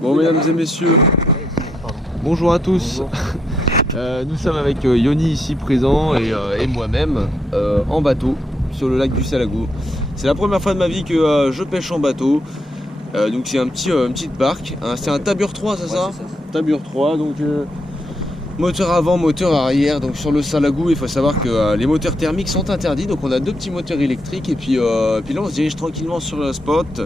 Bon, mesdames et messieurs, bonjour à tous. Nous sommes avec Yoni ici présent et moi-même en bateau sur le lac du Salagou. C'est la première fois de ma vie que je pêche en bateau. Donc c'est une petite barque. C'est un Tabur 3, c'est ça? Tabur 3, donc moteur avant, moteur arrière. Donc sur le Salagou, il faut savoir que les moteurs thermiques sont interdits. Donc on a deux petits moteurs électriques et puis là on se dirige tranquillement sur le spot.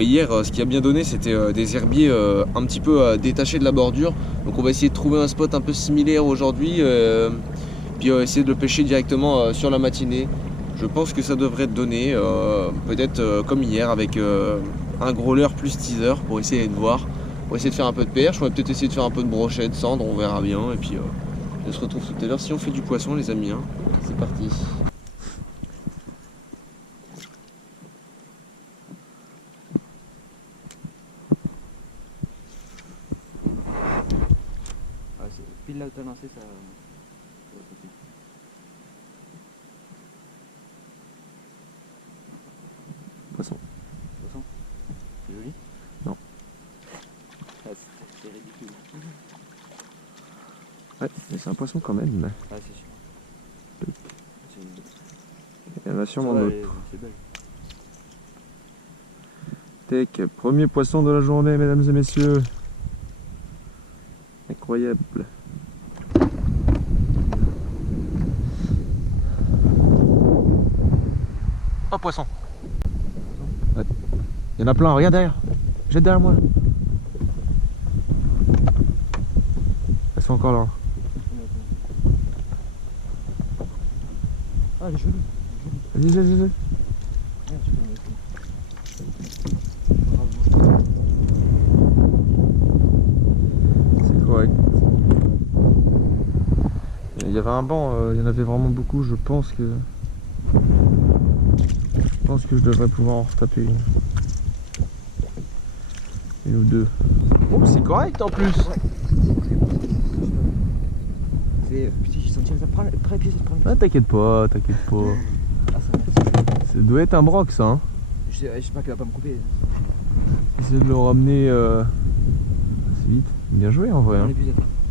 Hier, ce qui a bien donné, c'était des herbiers un petit peu détachés de la bordure. Donc on va essayer de trouver un spot un peu similaire aujourd'hui. Puis essayer de le pêcher directement sur la matinée. Je pense que ça devrait donner, peut-être comme hier, avec un gros leurre plus teaser pour essayer de voir. On va essayer de faire un peu de perche, on va peut-être essayer de faire un peu de brochette, cendre, on verra bien. Et puis on se retrouve tout à l'heure si on fait du poisson, les amis. Hein. C'est parti. Ah, pile là où t'as lancé ça. Poisson. Poisson. C'est joli? Non. Ah, c'est ridicule. Ouais, mais c'est un poisson quand même. Ah, c'est sûr. Il y en a sûrement Ouais, d'autres. c'est belle. Tech, premier poisson de la journée, mesdames et messieurs. Incroyable. Oh, poisson. Ouais. Il y en a plein, regarde derrière. Jette derrière moi. Elles sont encore là. Ah, elle est jolie. Vas-y, vas-y. C'est correct. Il y avait un banc, il y en avait vraiment beaucoup. Je pense que je devrais pouvoir en retaper une ou deux. Oh, c'est correct en plus. Ouais. Putain, j'ai senti ça prendre le pied, ça prend. Ah, t'inquiète pas. Ah, ça merci. Ça doit être un broc, ça. Hein. J'espère qu'il va pas me couper. Essayer de le ramener assez vite. Bien joué en vrai. Hein.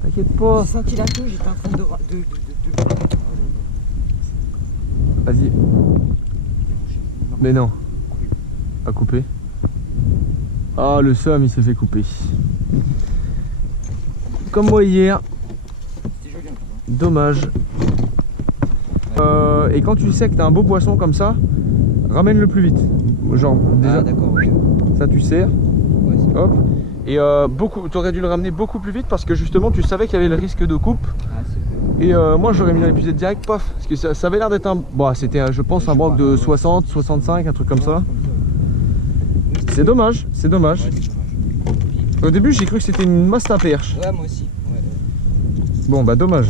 T'inquiète pas. J'ai senti la queue, j'étais en train de. Vas-y. Mais non. À couper. Ah, le somme, il s'est fait couper. Comme moi hier. C'était joli un peu. Dommage. Et quand tu sais que t'as un beau poisson comme ça, ramène-le plus vite. Genre, déjà, Ah, d'accord, ok. ça tu serres. Ouais, c'est Hop. Et t'aurais dû le ramener beaucoup plus vite parce que justement tu savais qu'il y avait le risque de coupe. Ah, c'est Et moi j'aurais mis dans l'épuisette direct, pof. Parce que ça avait l'air d'être un. Bon, c'était je pense un broc de 60, 65, un truc comme ça. C'est dommage, c'est dommage. Ouais, c'est dommage. Au début j'ai cru que c'était une masse à perche. Ouais, moi aussi. Ouais. Bon bah dommage.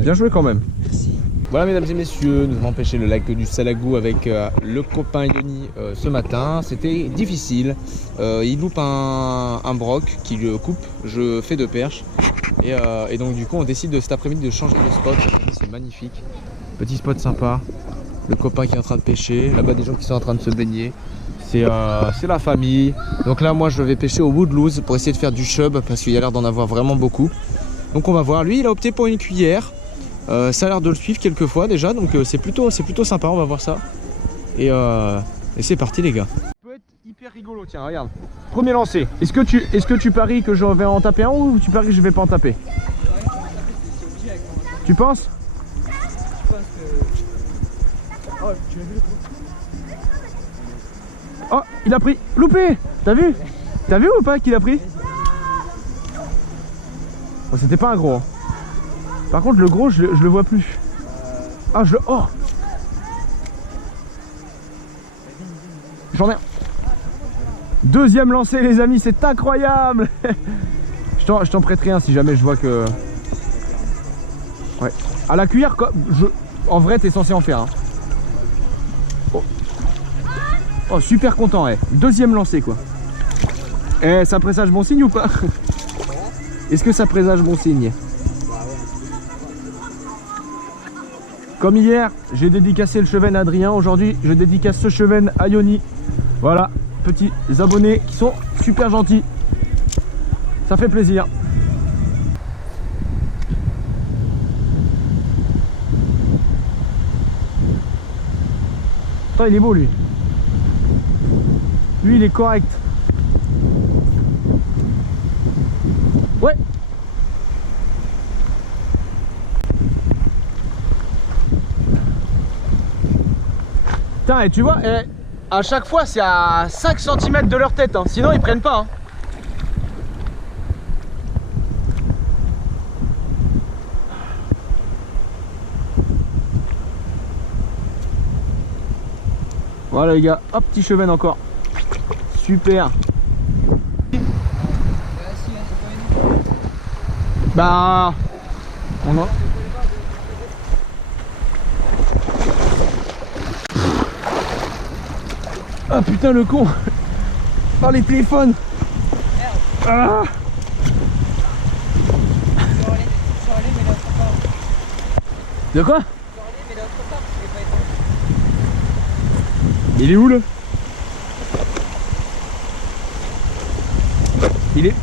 Bien joué quand même. Merci. Voilà mesdames et messieurs, nous avons pêché le lac du Salagou avec le copain Yoni ce matin. C'était difficile. Il loupe un broc qui le coupe. Je fais de perche. Et donc du coup on décide cet après-midi de changer de spot. C'est magnifique. Petit spot sympa. Le copain qui est en train de pêcher. Là-bas des gens qui sont en train de se baigner. C'est la famille. Donc là moi je vais pêcher au Woodlouse pour essayer de faire du chub parce qu'il y a l'air d'en avoir vraiment beaucoup. Donc on va voir. Lui il a opté pour une cuillère. Ça a l'air de le suivre quelques fois déjà, donc c'est plutôt sympa, on va voir ça. Et c'est parti les gars. Ça peut être hyper rigolo, tiens regarde. Premier lancé, est-ce que tu paries que je vais en taper un ou tu paries que je vais pas en taper? Tu penses? Oh, tu l'as vu le coup? Oh, il a pris, loupé. T'as vu? T'as vu ou pas qu'il a pris? Bon, c'était pas un gros. Hein. Par contre le gros je le vois plus. Ah je le... Oh, j'en ai un. Deuxième lancé les amis, c'est incroyable. Je t'en prêterai un si jamais je vois que... Ouais. À la cuillère, en vrai t'es censé en faire hein. Oh. Oh super content eh. Deuxième lancé quoi. Eh ça présage bon signe ou pas? Est-ce que ça présage bon signe? Comme hier, j'ai dédicacé le cheven à Adrien. Aujourd'hui, je dédicace ce cheven à Yoni. Voilà, petits abonnés qui sont super gentils. Ça fait plaisir. Attends, il est beau lui. Lui il est correct. Ouais. Putain, et tu vois, à chaque fois c'est à 5 cm de leur tête, hein. Sinon ils prennent pas. Hein. Voilà les gars, hop, petit chevenne encore. Super. Bah, on a... Ah putain le con. Oh les téléphones. Ah. De quoi? Il est où là? Il est...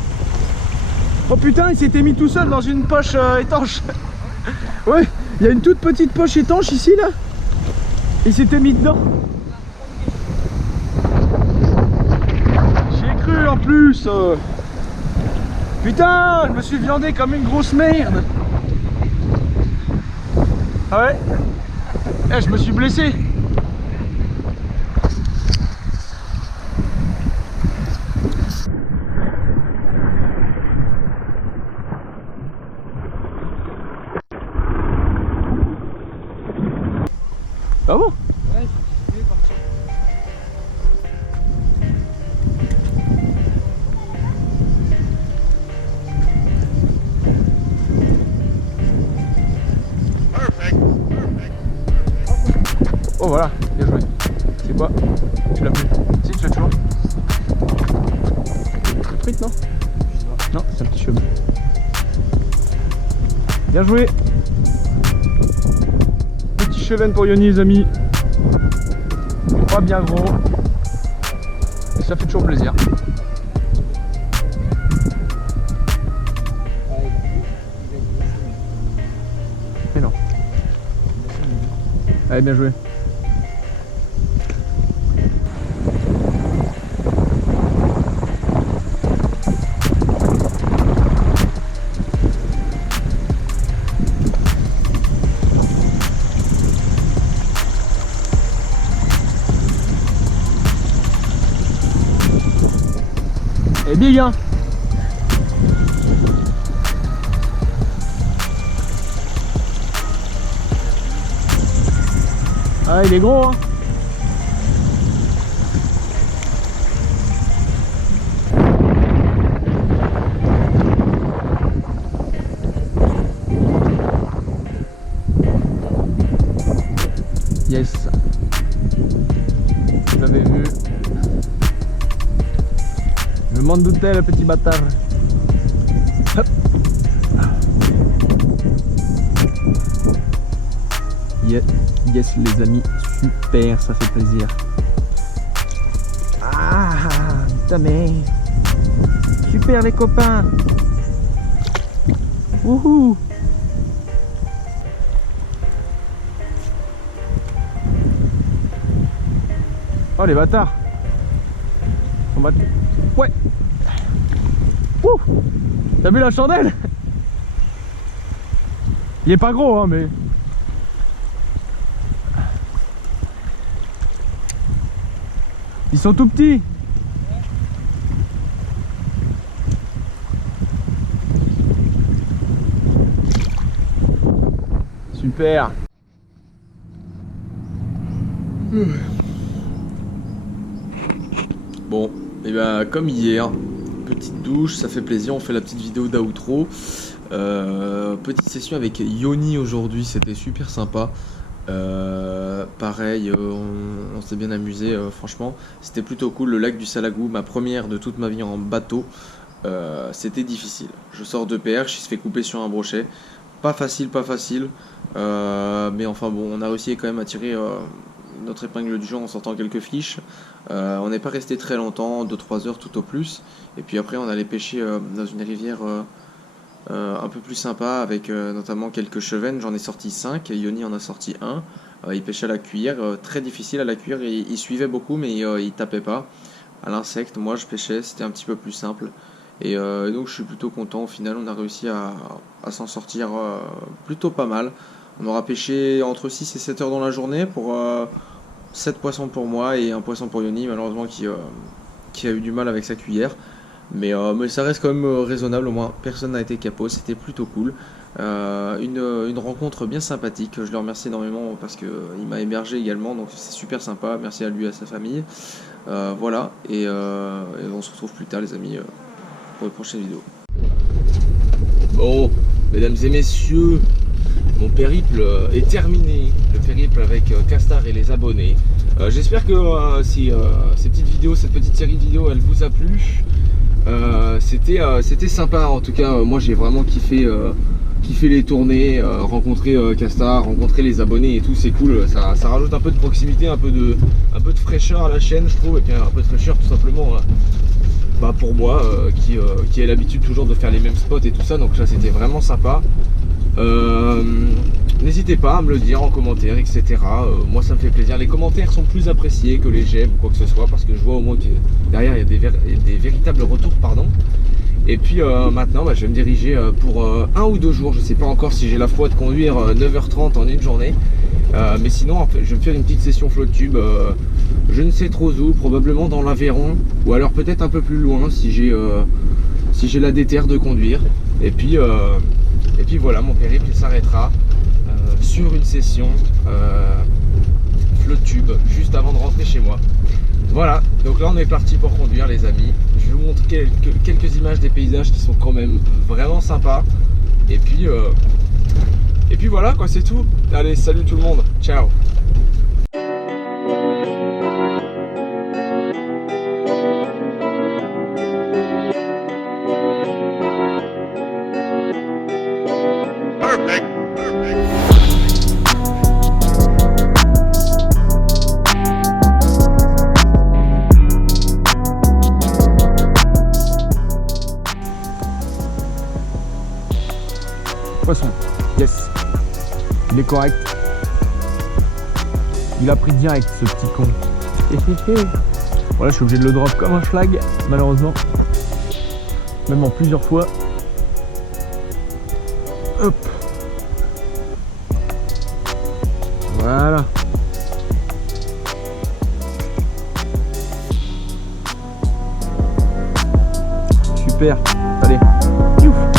Oh putain, il s'était mis tout seul dans une poche étanche. Ouais, il y a une toute petite poche étanche ici là. Il s'était mis dedans. J'y ai cru en plus. Putain, je me suis viandé comme une grosse merde. Ah ouais. Eh, je me suis blessé. Ah bon? Ouais, je vais partir. Oh voilà, bien joué. C'est quoi? Tu l'as plus? Si, tu l'as toujours. Une frite, non? Non, c'est un petit cheveu. Bien joué. Petit chevenne pour Yoni les amis. Pas bien gros. Et ça fait toujours plaisir. Mais non. Allez, bien joué. Et big hein. Ah il est gros hein. Yes. Vous l'avez vu. Je m'en doutais le petit bâtard. Hop. Yes les amis, super, ça fait plaisir. Ah putain mais super les copains. Wouhou. Oh les bâtards. On va... Ouais. Ouh. T'as vu la chandelle? Il est pas gros hein mais... Ils sont tout petits. Super. Bon, et bien comme hier, petite douche, ça fait plaisir, on fait la petite vidéo d'outro. Petite session avec Yoni aujourd'hui, c'était super sympa. Pareil, on s'est bien amusé, franchement, c'était plutôt cool. Le lac du Salagou, ma première de toute ma vie en bateau, c'était difficile. Je sors de perche, il se fait couper sur un brochet, pas facile, mais enfin bon, on a réussi quand même à tirer notre épingle du jour en sortant quelques fiches. On n'est pas resté très longtemps, 2-3 heures tout au plus. Et puis après on allait pêcher dans une rivière un peu plus sympa avec notamment quelques chevennes. J'en ai sorti 5 et Yoni en a sorti 1. Il pêchait à la cuillère, très difficile à la cuillère, il suivait beaucoup mais il tapait pas. À l'insecte, moi je pêchais, c'était un petit peu plus simple. Et donc je suis plutôt content, au final on a réussi à s'en sortir plutôt pas mal. On aura pêché entre 6 et 7 heures dans la journée pour 7 poissons pour moi et un poisson pour Yoni malheureusement qui a eu du mal avec sa cuillère. Mais ça reste quand même raisonnable, au moins personne n'a été capot, c'était plutôt cool. Une rencontre bien sympathique, je le remercie énormément parce qu'il m'a hébergé également, donc c'est super sympa, merci à lui et à sa famille. Voilà, et on se retrouve plus tard les amis pour une prochaine vidéo. Bon, mesdames et messieurs, mon périple est terminé, le périple avec Castar et les abonnés. J'espère que si cette petite série de vidéos, elle vous a plu. C'était sympa, en tout cas moi j'ai vraiment kiffé les tournées, rencontrer Castar, rencontrer les abonnés et tout, c'est cool, ça rajoute un peu de proximité, un peu de fraîcheur à la chaîne je trouve, et puis un peu de fraîcheur tout simplement pour moi qui ai l'habitude toujours de faire les mêmes spots et tout ça, donc ça c'était vraiment sympa. N'hésitez pas à me le dire en commentaire, etc. Moi ça me fait plaisir, les commentaires sont plus appréciés que les j'aime ou quoi que ce soit, parce que je vois au moins que derrière il y a des véritables retours, pardon. Et puis maintenant je vais me diriger pour 1 ou 2 jours, je sais pas encore si j'ai la foi de conduire 9h30 en une journée. Mais sinon en fait, je vais me faire une petite session FloTube, je ne sais trop où, probablement dans l'Aveyron, ou alors peut-être un peu plus loin si j'ai la déterre de conduire. Et puis voilà, mon périple s'arrêtera sur une session FloTube juste avant de rentrer chez moi. Voilà, donc là on est parti pour conduire les amis. Je vous montre quelques images des paysages qui sont quand même vraiment sympas. Et puis voilà quoi, c'est tout. Allez, salut tout le monde, ciao. Poisson, yes. Il est correct. Il a pris direct ce petit con. Voilà, je suis obligé de le drop comme un schlag, malheureusement. Même en plusieurs fois. Hop. Voilà. Super. Allez. Ouf.